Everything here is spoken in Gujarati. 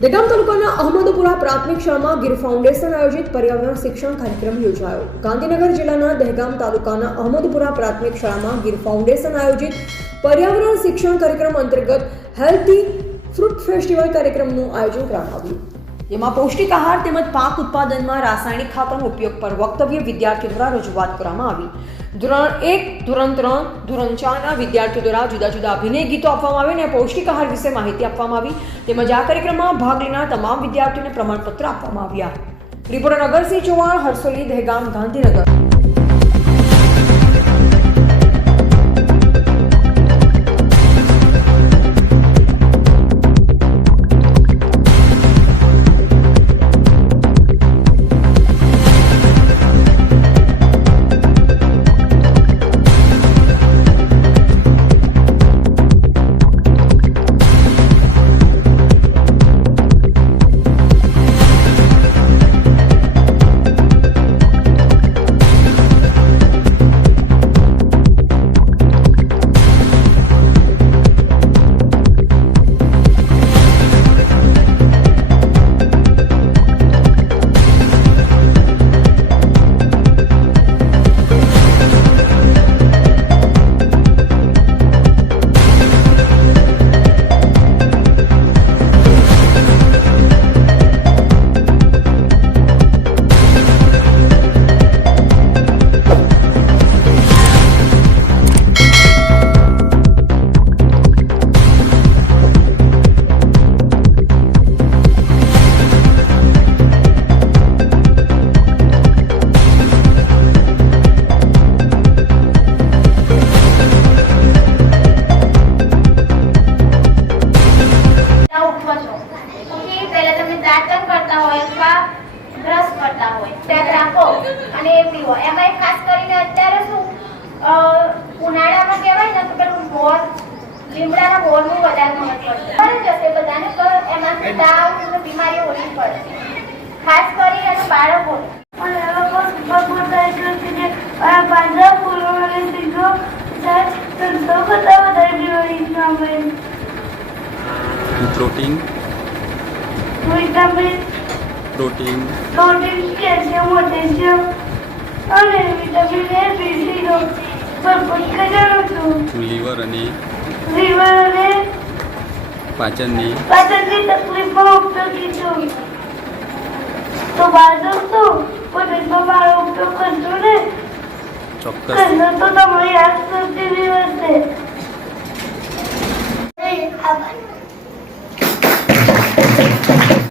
દહેગામ તાલુકાના અહમદપુરા પ્રાથમિક શાળામાં ગીર ફાઉન્ડેશન આયોજિત પર્યાવરણ શિક્ષણ કાર્યક્રમ યોજાયો. ગાંધીનગર જિલ્લાના દહેગામ તાલુકાના અહમદપુરા પ્રાથમિક શાળામાં ગીર ફાઉન્ડેશન આયોજિત પર્યાવરણ શિક્ષણ કાર્યક્રમ અંતર્ગત હેલ્થી ફ્રૂટ ફેસ્ટિવલ કાર્યક્રમનું આયોજન કરવામાં આવ્યું જેમાં પૌષ્ટિક આહાર તેમજ પાક ઉત્પાદનમાં રાસાયણિક ખાતરનો ઉપયોગ પર વક્તવ્ય વિદ્યાર્થીઓ દ્વારા રજૂઆત કરવામાં આવી. ધોરણ એક, ધોરણ ત્રણ, ધોરણ ચારના વિદ્યાર્થીઓ દ્વારા જુદા જુદા અભિનય ગીતો આપવામાં આવે અને પૌષ્ટિક આહાર વિશે માહિતી આપવામાં આવી. તેમજ આ કાર્યક્રમમાં ભાગ લેનાર તમામ વિદ્યાર્થીઓને પ્રમાણપત્ર આપવામાં આવ્યા. રિપોર્ટર નગરસિંહ ચૌહાણ હરસોલી દહેગામ, ગાંધીનગર. કરતા હોય. ત્યાં રાખો. અને એ પીવો એમાં ખાસ કરીને અત્યારે શું ઉનાળામાં કહેવાય ને તો પેલું મોર લીમડાના મોરનું વધારે મહત્વ છે. જ હશે બધાને પણ એમાંથી તાવ બીમારી ઓછી પડે. ખાસ કરી અને બાળકો. અને લોકો ભગવતા એટલું છે કે આ પાંદડા ફૂલો અને સીધો ધંધો કરતા વધારે protein. Vitamin protein. Protein calcium potassium અને વિટામિન એ બી સી નો ભરપૂર ખજાનો છું લીવર અને લીવર અને પાચનની. પાચનની તકલીફમાં ઉપયોગી છું તો બાળક તો પોતાનો મારો ઉપયોગ કરજો ને? ચોક્કસ. તો તમારી બી વધશે ખાવાનું